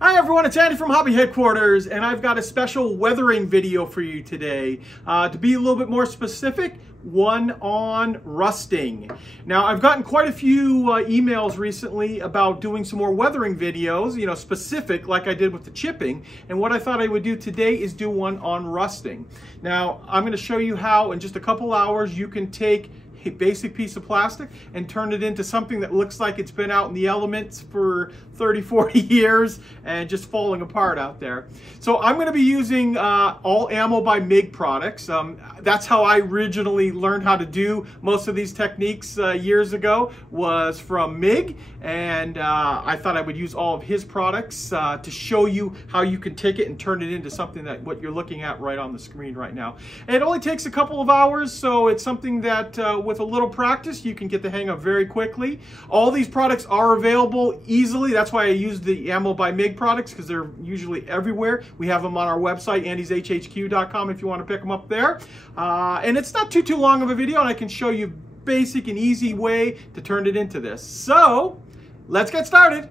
Hi everyone, it's Andy from Hobby Headquarters, and I've got a special weathering video for you today. To be a little bit more specific, one on rusting. Now, I've gotten quite a few emails recently about doing some more weathering videos, specific like I did with the chipping. And what I thought I would do today is do one on rusting. Now, I'm going to show you how in just a couple hours you can take a basic piece of plastic and turn it into something that looks like it's been out in the elements for 30-40 years and just falling apart out there. So I'm going to be using all Ammo by MIG products. That's how I originally learned how to do most of these techniques years ago, was from MIG, and I thought I would use all of his products to show you how you can take it and turn it into something that what you're looking at right on the screen right now. And it only takes a couple of hours, so it's something that with a little practice you can get the hang of very quickly. All these products are available easily. That's why I use the Ammo by MIG products, because they're usually everywhere. We have them on our website, andyshhq.com, if you want to pick them up there. And it's not too long of a video, and I can show you basic and easy way to turn it into this. So let's get started.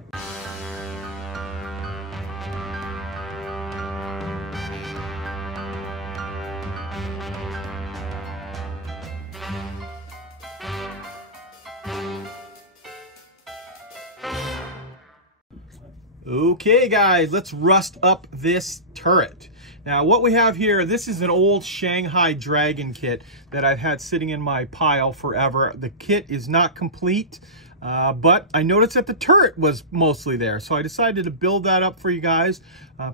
Okay guys, let's rust up this turret. Now what we have here, this is an old Shanghai Dragon kit that I've had sitting in my pile forever. The kit is not complete, but I noticed that the turret was mostly there. So I decided to build that up for you guys.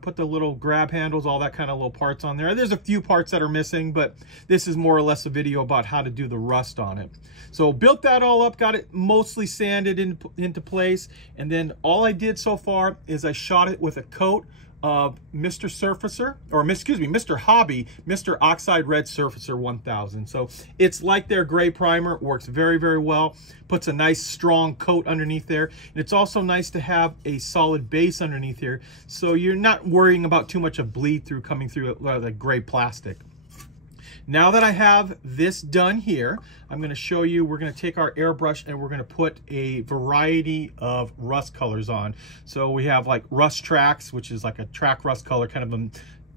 Put the little grab handles, all that kind of little parts on there. There's a few parts that are missing, but this is more or less a video about how to do the rust on it. So built that all up, got it mostly sanded into place, and then all I did so far is I shot it with a coat of Mr. Surfacer, or excuse me, Mr. Hobby, Mr. Oxide Red Surfacer 1000. So it's like their gray primer, works very, very well, puts a nice strong coat underneath there. And it's also nice to have a solid base underneath here, so you're not worrying about too much of bleed through coming through the gray plastic. Now that I have this done here, I'm going to show you, we're going to take our airbrush and we're going to put a variety of rust colors on. So we have like rust tracks, which is like a track rust color, kind of a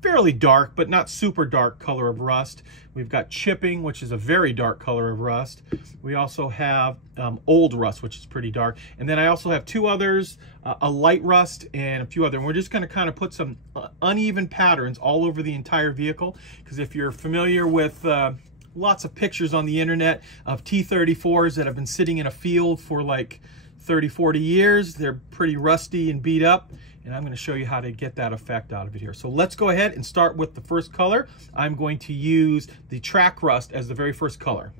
fairly dark but not super dark color of rust. We've got chipping, which is a very dark color of rust. We also have old rust, which is pretty dark. And then I also have two others, a light rust and a few other. And we're just going to kind of put some uneven patterns all over the entire vehicle, because if you're familiar with lots of pictures on the internet of T-34s that have been sitting in a field for like 30-40 years, they're pretty rusty and beat up, and I'm going to show you how to get that effect out of it here. So let's go ahead and start with the first color. I'm going to use the track rust as the very first color.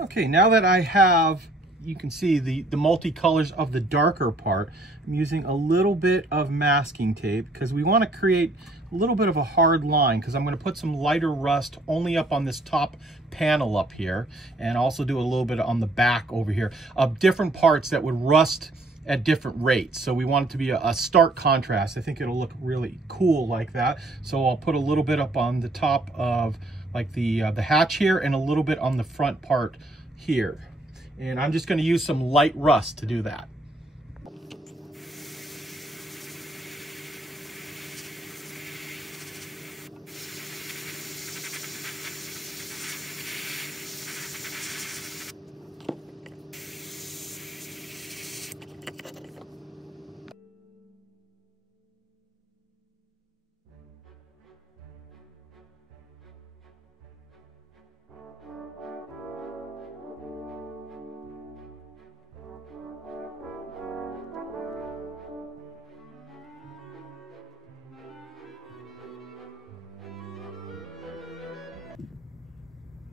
Okay, now that I have, you can see the multicolors of the darker part, I'm using a little bit of masking tape because we want to create a little bit of a hard line, because I'm going to put some lighter rust only up on this top panel up here, and also do a little bit on the back over here of different parts that would rust at different rates. So we want it to be a stark contrast. I think it'll look really cool like that. So I'll put a little bit up on the top of like the hatch here, and a little bit on the front part here. And I'm just going to use some light rust to do that.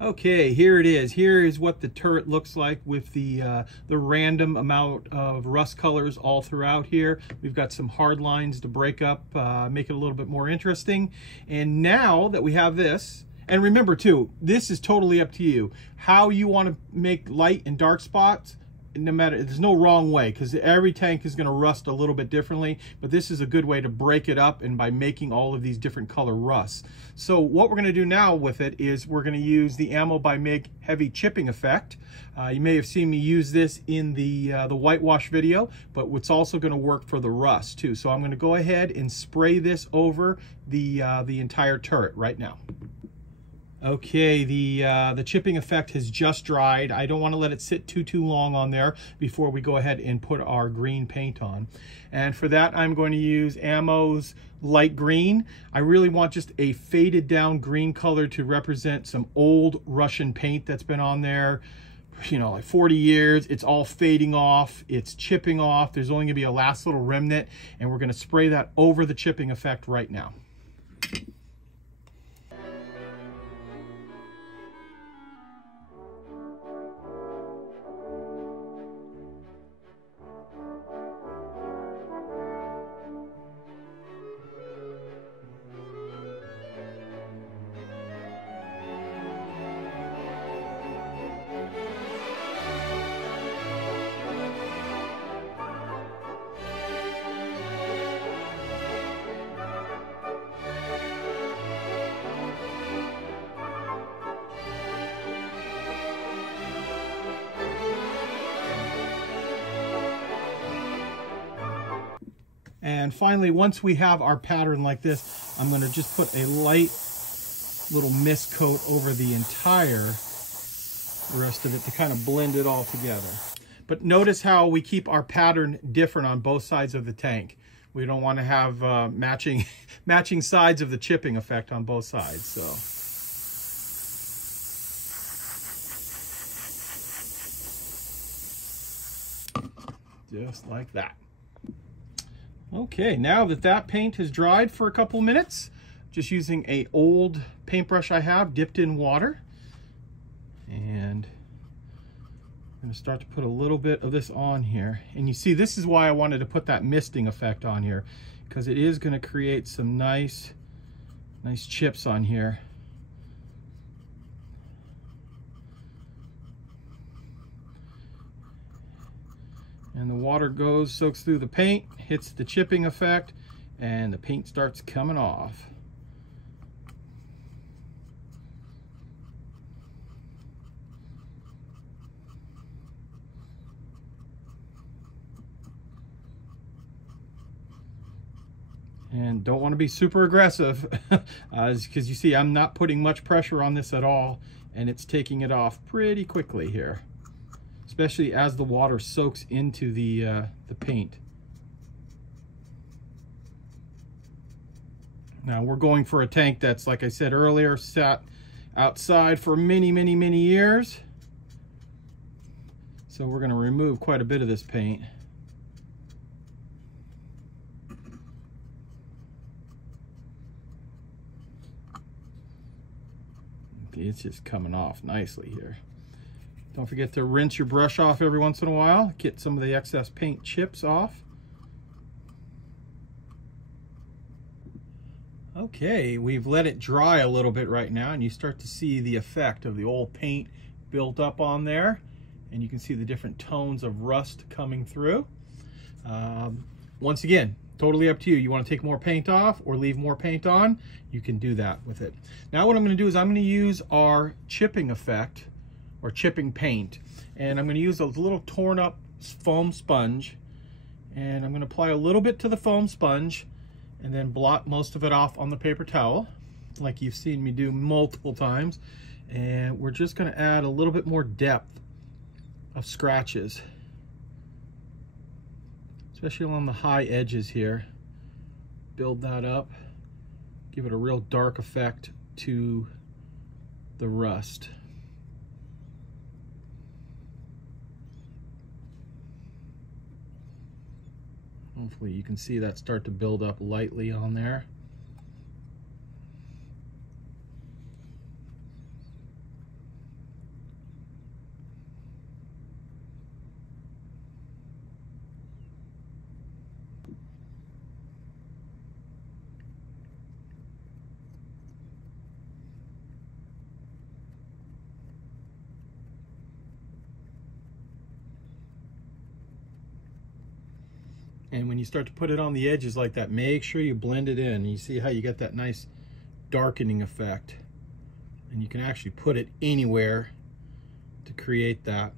Okay, here it is. Here is what the turret looks like with the random amount of rust colors all throughout here. We've got some hard lines to break up, make it a little bit more interesting. And now that we have this, and remember too, this is totally up to you. How you want to make light and dark spots, no matter, there's no wrong way, because every tank is going to rust a little bit differently, but this is a good way to break it up, and by making all of these different color rusts. So what we're going to do now with it is we're going to use the Ammo by MIG heavy chipping effect. You may have seen me use this in the whitewash video, but it's also going to work for the rust too. So I'm going to go ahead and spray this over the entire turret right now. Okay, the chipping effect has just dried. I don't want to let it sit too long on there before we go ahead and put our green paint on. And for that, I'm going to use Ammo's light green. I really want just a faded down green color to represent some old Russian paint that's been on there, you know, like 40 years. It's all fading off, it's chipping off. There's only gonna be a last little remnant, and we're gonna spray that over the chipping effect right now. And finally, once we have our pattern like this, I'm going to just put a light little mist coat over the entire rest of it to kind of blend it all together. But notice how we keep our pattern different on both sides of the tank. We don't want to have matching sides of the chipping effect on both sides. So. Just like that. Okay, now that that paint has dried for a couple minutes, just using an old paintbrush I have dipped in water, and I'm going to start to put a little bit of this on here. And you see, this is why I wanted to put that misting effect on here, because it is going to create some nice chips on here. And the water soaks through the paint, hits the chipping effect, and the paint starts coming off. And don't want to be super aggressive, because you see I'm not putting much pressure on this at all, and it's taking it off pretty quickly here, especially as the water soaks into the paint. Now we're going for a tank that's, like I said earlier, sat outside for many years. So we're going to remove quite a bit of this paint. Okay, it's just coming off nicely here. Don't forget to rinse your brush off every once in a while. Get some of the excess paint chips off. Okay, we've let it dry a little bit right now, and you start to see the effect of the old paint built up on there. And you can see the different tones of rust coming through. Once again, totally up to you. You want to take more paint off or leave more paint on, you can do that with it. Now what I'm going to do is I'm going to use our chipping effect, or chipping paint, and I'm going to use a little torn up foam sponge, and I'm going to apply a little bit to the foam sponge and then blot most of it off on the paper towel, like you've seen me do multiple times. And we're just going to add a little bit more depth of scratches, especially along the high edges here. Build that up, give it a real dark effect to the rust. Hopefully you can see that start to build up lightly on there. And when you start to put it on the edges like that, make sure you blend it in. You see how you get that nice darkening effect. And you can actually put it anywhere to create that.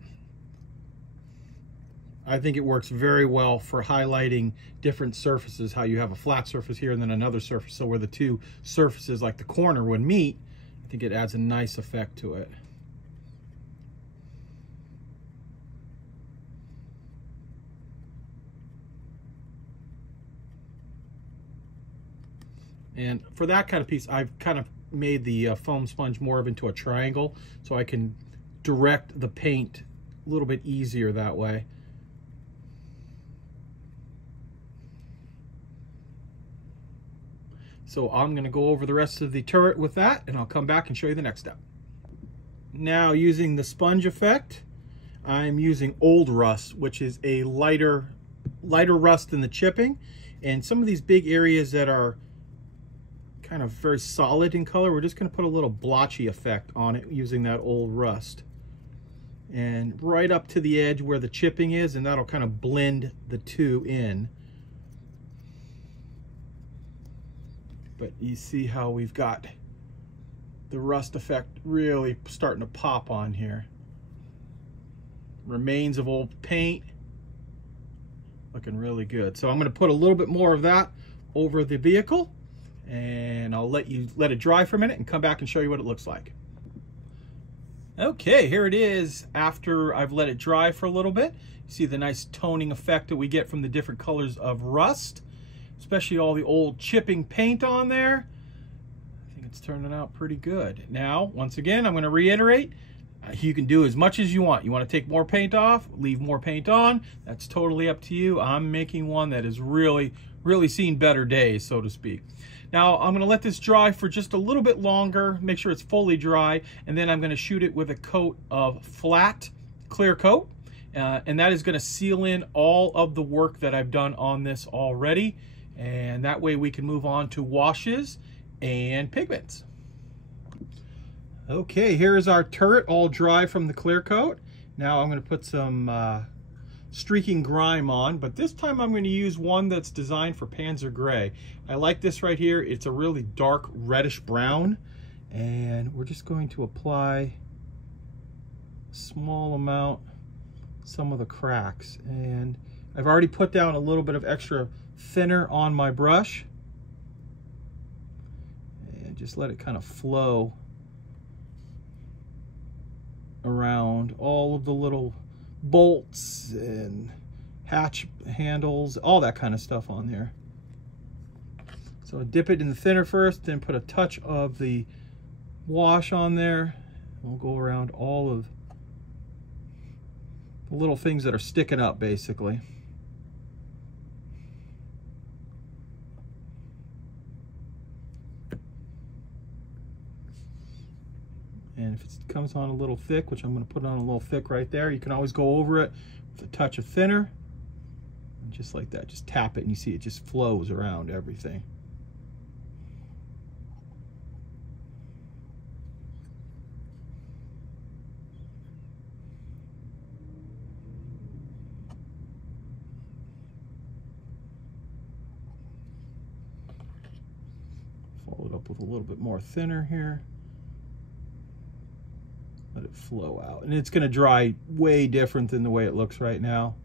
I think it works very well for highlighting different surfaces, how you have a flat surface here and then another surface. So where the two surfaces, like the corner, would meet, I think it adds a nice effect to it. And for that kind of piece, I've kind of made the foam sponge more of into a triangle, so I can direct the paint a little bit easier that way. So I'm going to go over the rest of the turret with that, and I'll come back and show you the next step. Now, using the sponge effect, I'm using old rust, which is a lighter rust than the chipping. And some of these big areas that are kind of very solid in color, we're just going to put a little blotchy effect on it using that old rust. And right up to the edge where the chipping is, and that'll kind of blend the two in. But you see how we've got the rust effect really starting to pop on here. Remains of old paint, looking really good. So I'm going to put a little bit more of that over the vehicle, and I'll let it dry for a minute and come back and show you what it looks like. Okay, here it is after I've let it dry for a little bit. You see the nice toning effect that we get from the different colors of rust, especially all the old chipping paint on there. I think it's turning out pretty good. Now, once again, I'm going to reiterate, you can do as much as you want. You want to take more paint off, leave more paint on. That's totally up to you. I'm making one that has really seen better days, so to speak. Now, I'm going to let this dry for just a little bit longer, make sure it's fully dry, and then I'm going to shoot it with a coat of flat clear coat. And that is going to seal in all of the work that I've done on this already. And that way we can move on to washes and pigments. Okay, here is our turret all dry from the clear coat. Now I'm going to put some streaking grime on, but this time I'm going to use one that's designed for Panzer Gray. I like this right here. It's a really dark reddish brown, and we're just going to apply a small amount, some of the cracks. And I've already put down a little bit of extra thinner on my brush, and just let it kind of flow around all of the little bolts and hatch handles, all that kind of stuff on there. So dip it in the thinner first, then put a touch of the wash on there. We'll go around all of the little things that are sticking up, basically. And if it comes on a little thick, which I'm going to put on a little thick right there, you can always go over it with a touch of thinner. And just like that, just tap it and you see it just flows around everything. Follow it up with a little bit more thinner here. Let it flow out, and it's going to dry way different than the way it looks right now.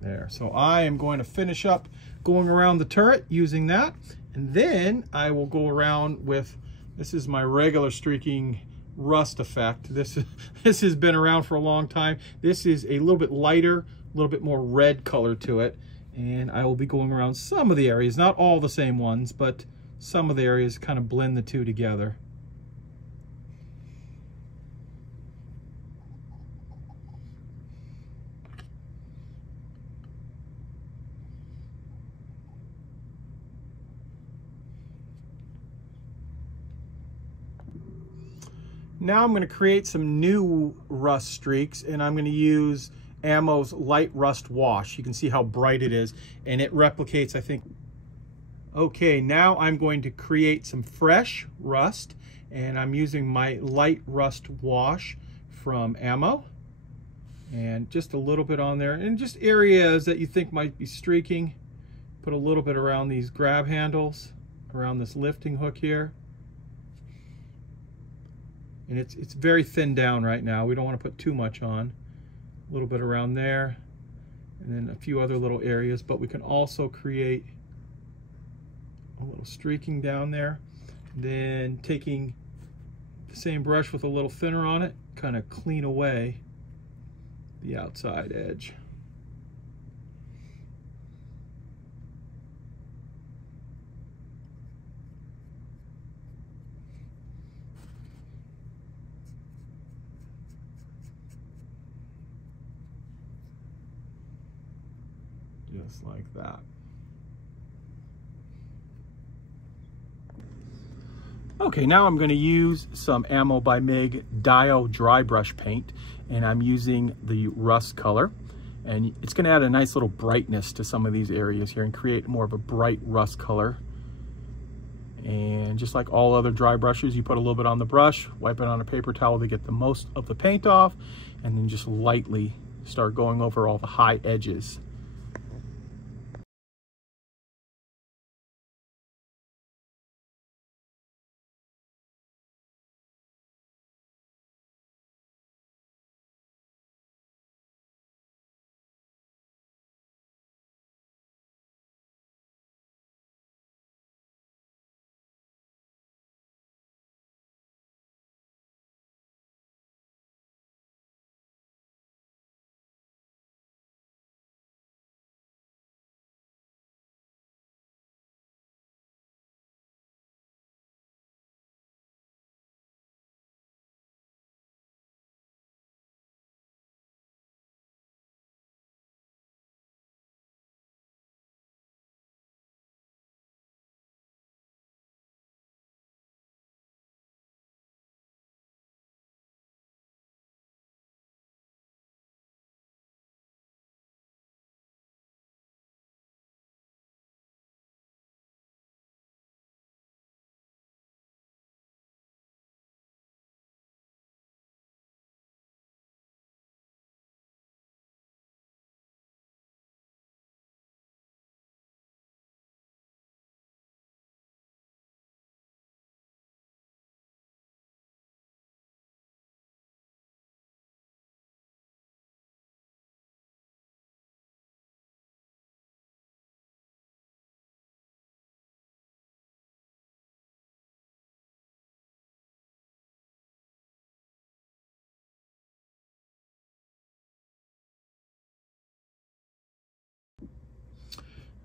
There, so I am going to finish up going around the turret using that, and then I will go around with, this is my regular streaking rust effect. This has been around for a long time. This is a little bit lighter, a little bit more red color to it, and I will be going around some of the areas, not all the same ones, but some of the areas, kind of blend the two together. Now I'm going to create some new rust streaks, and I'm going to use Ammo's light rust wash. You can see how bright it is, and it replicates, I think. Okay, now I'm going to create some fresh rust, and I'm using my light rust wash from Ammo, and just a little bit on there, and just areas that you think might be streaking. Put a little bit around these grab handles, around this lifting hook here. And it's very thin down right now. We don't want to put too much on. A little bit around there, and then a few other little areas, but we can also create a little streaking down there. Then taking the same brush with a little thinner on it, kind of clean away the outside edge. Just like that. Okay, now I'm going to use some Ammo by Mig Dio dry brush paint, and I'm using the rust color, and it's going to add a nice little brightness to some of these areas here and create more of a bright rust color. And just like all other dry brushes, you put a little bit on the brush, wipe it on a paper towel to get the most of the paint off, and then just lightly start going over all the high edges.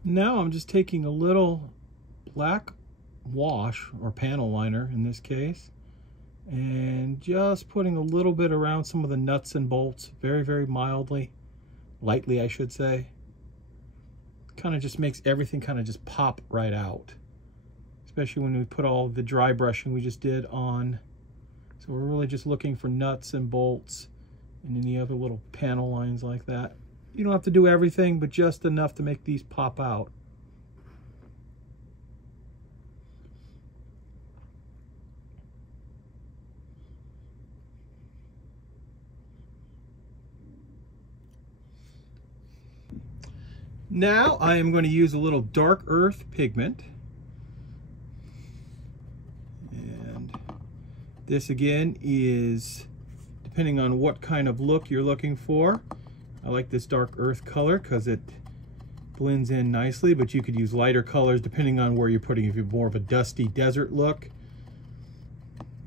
Now I'm just taking a little black wash, or panel liner in this case, and just putting a little bit around some of the nuts and bolts, very, very mildly, lightly I should say. Kind of just makes everything kind of just pop right out, especially when we put all the dry brushing we just did on. So we're really just looking for nuts and bolts and any other little panel lines like that. You don't have to do everything, but just enough to make these pop out. Now I am going to use a little dark earth pigment. And this again is depending on what kind of look you're looking for. I like this dark earth color because it blends in nicely, but you could use lighter colors depending on where you're putting. If you're more of a dusty desert look,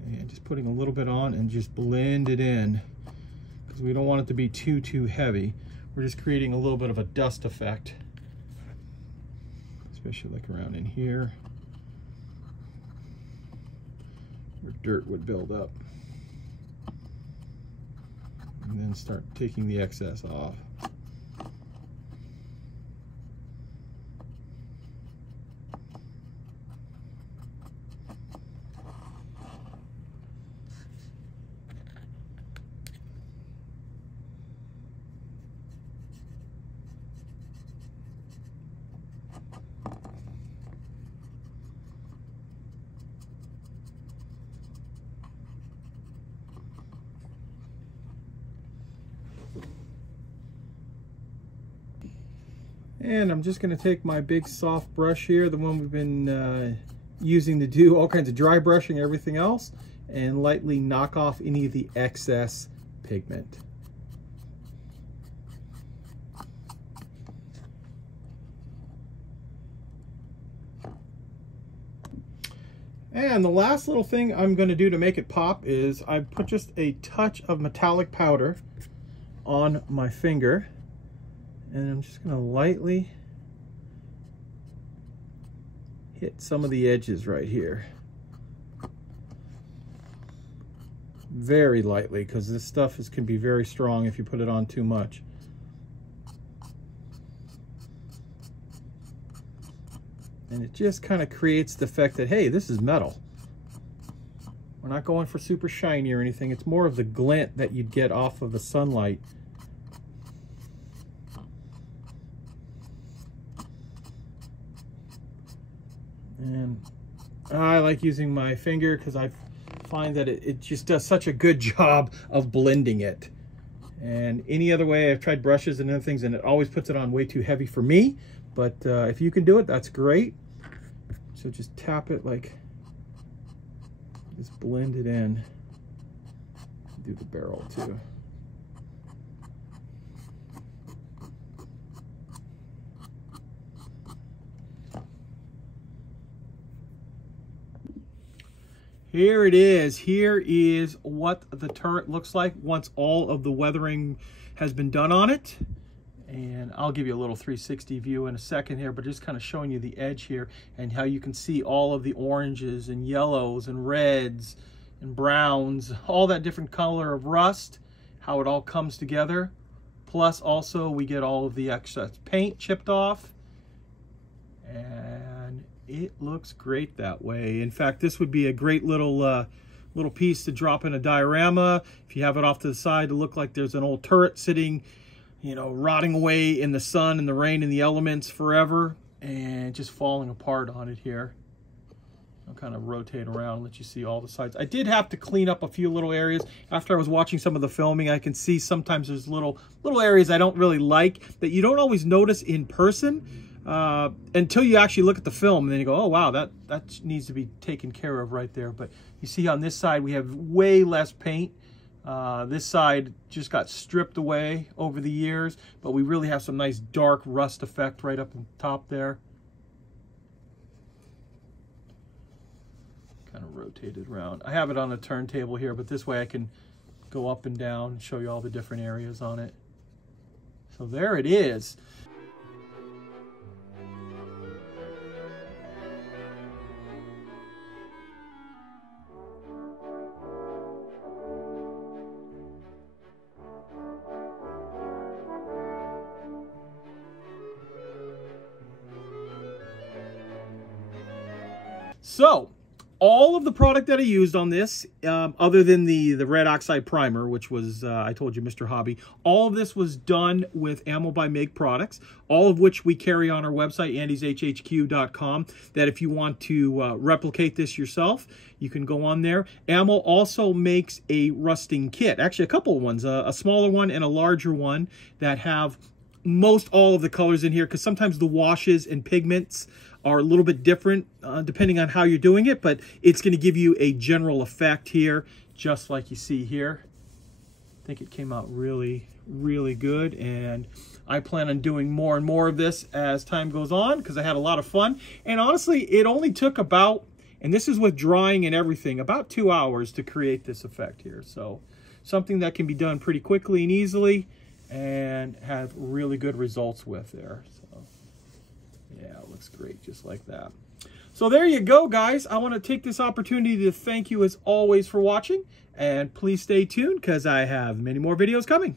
and just putting a little bit on and just blend it in, because we don't want it to be too heavy. We're just creating a little bit of a dust effect, especially like around in here where dirt would build up. And then start taking the excess off. And I'm just going to take my big soft brush here, the one we've been using to do all kinds of dry brushing and everything else, and lightly knock off any of the excess pigment. And the last little thing I'm going to do to make it pop is I put just a touch of metallic powder on my finger, and I'm just going to lightly hit some of the edges right here. Very lightly, because this stuff can be very strong if you put it on too much. And it just kind of creates the effect that, hey, this is metal. We're not going for super shiny or anything. It's more of the glint that you'd get off of the sunlight. And I like using my finger because I find that it just does such a good job of blending it. And any other way, I've tried brushes and other things, and it always puts it on way too heavy for me. But if you can do it, that's great. So just tap it like, just blend it in. Do the barrel too. Here it is. Here is what the turret looks like once all of the weathering has been done on it. And I'll give you a little 360 view in a second here, but just kind of showing you the edge here and how you can see all of the oranges and yellows and reds and browns, all that different color of rust, how it all comes together. Plus also we get all of the excess paint chipped off, and it looks great that way. In fact, this would be a great little piece to drop in a diorama. If you have it off to the side to look like there's an old turret sitting, you know, rotting away in the sun and the rain and the elements forever, and just falling apart on it here. I'll kind of rotate around and let you see all the sides. I did have to clean up a few little areas. After I was watching some of the filming, I can see sometimes there's little areas I don't really like that you don't always notice in person until you actually look at the film, and then you go, oh wow, that needs to be taken care of right there. But you see on this side we have way less paint. This side just got stripped away over the years, but we really have some nice dark rust effect right up on top there. Kind of rotated around. I have it on a turntable here, but this way I can go up and down and show you all the different areas on it. So there it is. So, all of the product that I used on this, other than the red oxide primer, which was, I told you, Mr. Hobby, all of this was done with Ammo by Meg products, all of which we carry on our website, andyshhq.com, that if you want to replicate this yourself, you can go on there. Ammo also makes a rusting kit, actually a couple of ones, a smaller one and a larger one that have most all of the colors in here, because sometimes the washes and pigments are a little bit different depending on how you're doing it, but it's going to give you a general effect here, just like you see here. I think it came out really, really good, and I plan on doing more and more of this as time goes on because I had a lot of fun. And honestly, it only took about, and this is with drying and everything, about 2 hours to create this effect here. So something that can be done pretty quickly and easily and have really good results with there. So yeah, it looks great just like that. So there you go, guys. I want to take this opportunity to thank you as always for watching, and please stay tuned because I have many more videos coming.